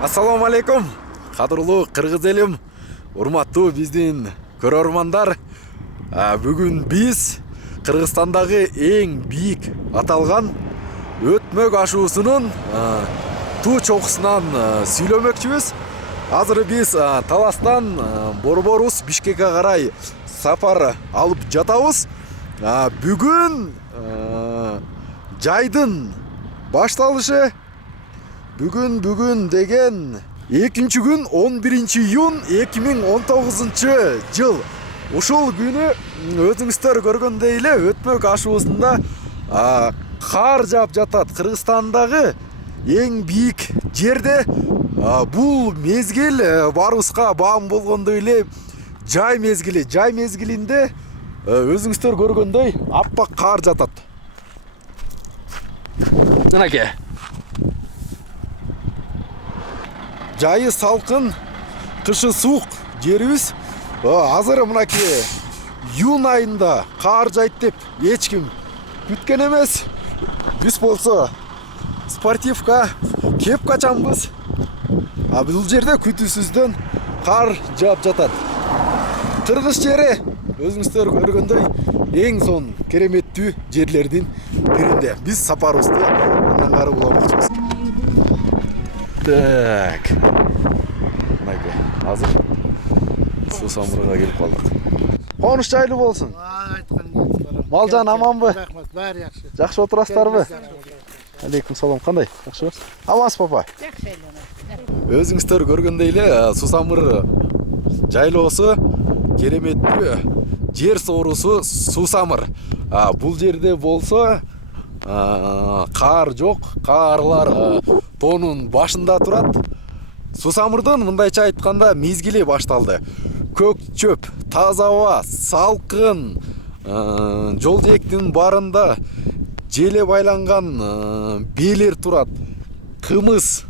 Ассаламу алейкум, кадырлуу кыргыз элим, урматтуу биздин көрөрмандар. Бүгүн биз Кыргызстандагы эң бийик аталган өтмөк ашуусунун туу чокусунан сүйлөмөкчүбүз. Азыр биз Таластан борборубуз Бишкекке карай сапар алып жатабыз. Бүгүн жайдын башталышы. Бүгүн деген 2 күн 11 июнь 2019 жыл. Ушул күнү өзүңүздөр көргөндөй эле өтмөк ашуусунда кар жаап жатат. Кыргызстандагы эң бийик жерде бул мезгил барыбызга баам болгондой эле жай мезгили. Жай мезгилинде өзүңүздөр көргөндөй аппак кар жатат. Мынакей. Жайы салкын, кышы суук жерибиз. Азыр мынакей июнь айында кар жайт деп эч ким күткөн эмес. Биз болсо спортивка кеп качанбыз. Бул жерде күтүүсүздөн кар жаап жатат. Кыргыз жери өзүңүздөр көргөндөй эң сонун кереметтүү жерлердин биринде. Биз сапарыбызды андан кары уламакчыбыз. Так. Мынакей, азыр Сусамырга келип калдык. Конуш жайлуу болсун. Мал жан аманбы? Рахмат, баары жакшы. Жакшы отурасыздарбы? Алейкум салам. Кандай? Жакшыбы? Амансыз папа? Жакшы эле. Өзүңүздөр көргөндөй эле Сусамыр жайлоосу кереметтүү жер соорусу Сусамыр. Бул жерде болсо кар жок, карлар тоонун башында турат. Сусамырдын мындайча айтканда мезгили башталды. Көк чөп, таза аба, салкын, жол жээктин барында желе байланган бээлер турат. Кымыз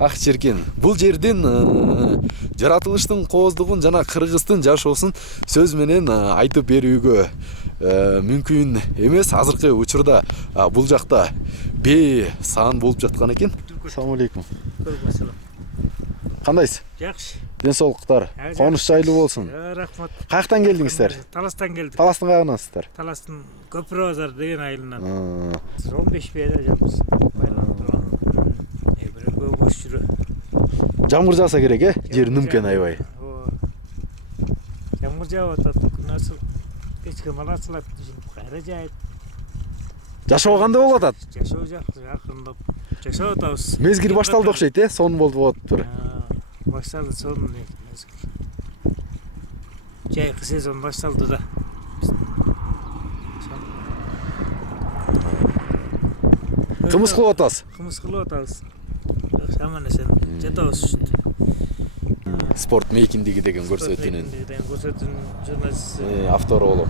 ак чиркин. Бул жердин жаратылыштын кооздугун жана кыргыздын жашоосун сөз менен айтып берүүгө мүмкүн эмес. Азыркы учурда бул жакта бээ сан болуп жаткан экен. Ассаламу алейкум. Кандайсыз? Жакшы. Ден соолуктар. Конуш жайлуу болсун. Рахмат. Каяктан келдиңиздер? Таластан келдик. Таластын каягынансыздар? Таластын Көпүрө базар деген айылынан. 15 бээде жапыз. Байланып турган. Бирөө бош жүрө. Жамгыр жааса керек, жер нүмкен аябай. Жамгыр жаап атат. Күн асыл. Кечке мал асылат. Кайра жайт. Жашоо кандай болуп атат? Жашоо жакшы, акырындап жашап атабыз. Мезгил башталды окшойт, сонун болуп атыптыр. Башталды сонун мезгил. Жайкы сезон башталды да. Кымыз кылып атасыз? Кымыз кылып атабыз. Аман эсен жатабыз. Спорт мейкиндиги деген көрсөтүүнүн журналист. Автору болом.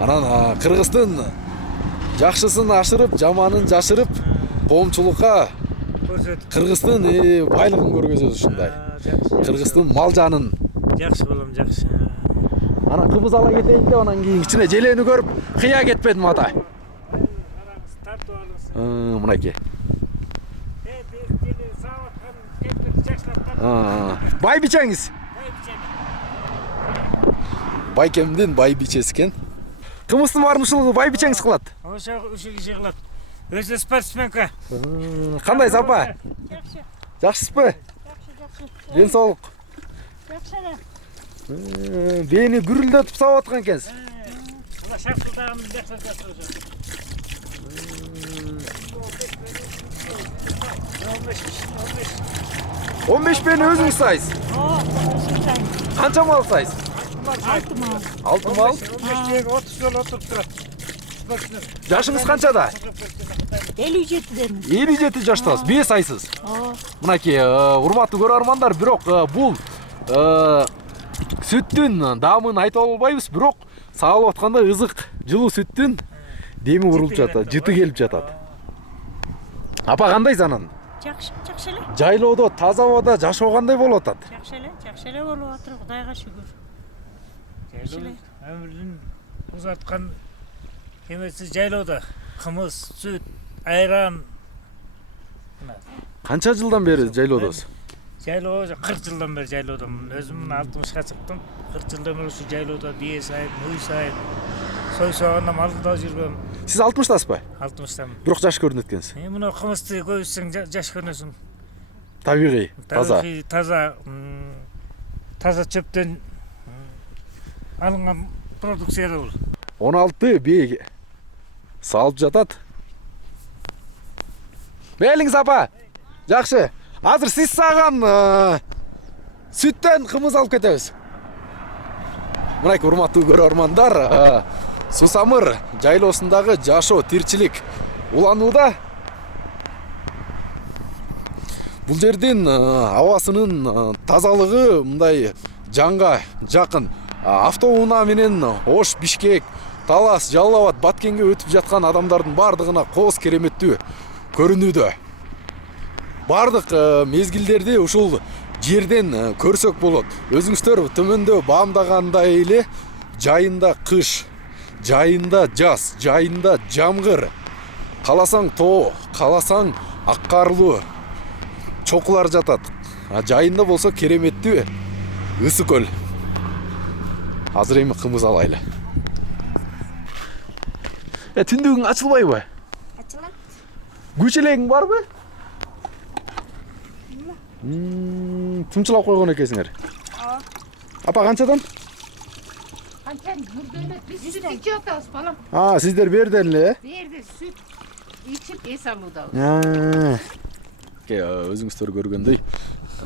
Анан Кыргыздын жакшысын ашырып, жаманын жашырып, коомчулукка Кыргыздын байлыгын көргөзөбүз ушундай. Кыргыздын мал жанын. Жакшы болом, жакшы. Анан кымыз ала кетейин деп анан кийин кичине желени көрүп, кыя кетпедим ата. Тартып алыңыз. Мынакей. Желе сабаткан кетпеди жакшылап. Бай бичеңиз? Байкемдин бай бичеси экен. Кымыздын баарын ушул бай бичеңиз кылат? Ошо киши кылат. Өзү спортсменка. Кандай апа? Жакшы. Жакшысызбы? Жакшы. Ден соолук. Жакшы эле. Бээни гүрүлдөтүп сабап аткан экенсиз. Ала шартылдагын жакшыртат ошо. 15 бээни өзүңүз сайсыз? Канча мал сайсыз? 6 мал. 6 мал? 15 бээге 30 жол отуруп турат. Жашыңыз канчада? 57-демин. 57 жаштасыз. Бээ сайсыз? Мынакей, урматтуу көрөрмандар, бирок бул сүттүн даамын айтып албайбыз, бирок саалып атканда ызык, жылуу сүттүн деми урулуп жатат, жыты келип жатат. Апа кандайсыз анан? Жакшы, жакшы эле. Жайлоодо, таза абада жашоо кандай болуп атат? Жакшы эле болуп атыр, Кудайга шүгүр. Жакшы эле. Өмүрүн узаткан эмеси жайлоодо. Кымыз, сүт, айран. Канча жылдан бери жайлоодосуз? Жайлоо 40 жылдан бeri жайлоодамын. Өзүм 60га чыктым. 40 жылдан бeri ушу жайлоодо бие сайып, мүй сайып, сой согонда малда жүргөм. Сиз 60-тасызбы? 60-тамын. Бирок жаш көрүнөт экенсиз. Мына кымызды көбүтсөң жаш көрүнөсүң. Табигый, таза. Таза чөптөн алынган продукция бул. 16 бие салып жатат. Белиңиз апа. Жакшы. Азыр сиз саган сүттөн кымыз алып кетебиз. Мынайки урматтуу көрөрмандар, Сусамыр жайлоосундагы жашоо, тирчилик уланууда. Бул жердин абасынын тазалыгы мындай жанга жакын. Автоунаа менен Ош, Бишкек, Талас, Жалал Абад, Баткенге өтүп жаткан адамдардын бардыгына кооз кереметтүү көрүнүүдө. Бардык мезгилдерди ушул жерден көрсөк болот. Өзүңүздөр төмөндө баамдагандай эле жайында кыш, жайында жаз, жайында жамгыр. Каласаң тоо, каласаң ак карлуу чокулар жатат. Жайында болсо кереметтүү ысык көл. Азыр эми кымыз алайлы. Түндүгүң ачылбайбы? Ачылат. Күч элегиң барбы? Тымчылап койгон экенсиңер. Апа канчадан? Канчан бүрдөнөт биз сүт ичип атабыз балам. Сиздер берден эле? Берди сүт ичип эс алуудабыз. Өзүңүздөр көргөндөй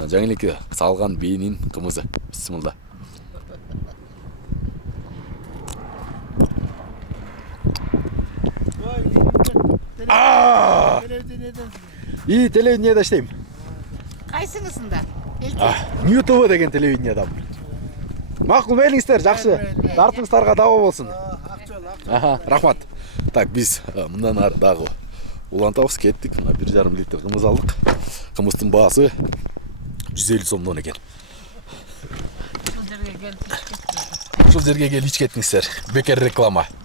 жаңы элеке салган биенин кымызы. Бисмилла. Телевидениеде иштейм. Кайсыңысында? New TV деген телевидениедамын. Макул белиңиздер, жакшы. Тартыңыздарга даба болсун. Рахмат. Так, биз мындан ары дагы улантабыз, кеттик. Мына 1,5 литр кымыз алдык. Кымыздын баасы 150 сомдон экен. Ушул жерге келип ич кеттиңиздер. Бекер реклама.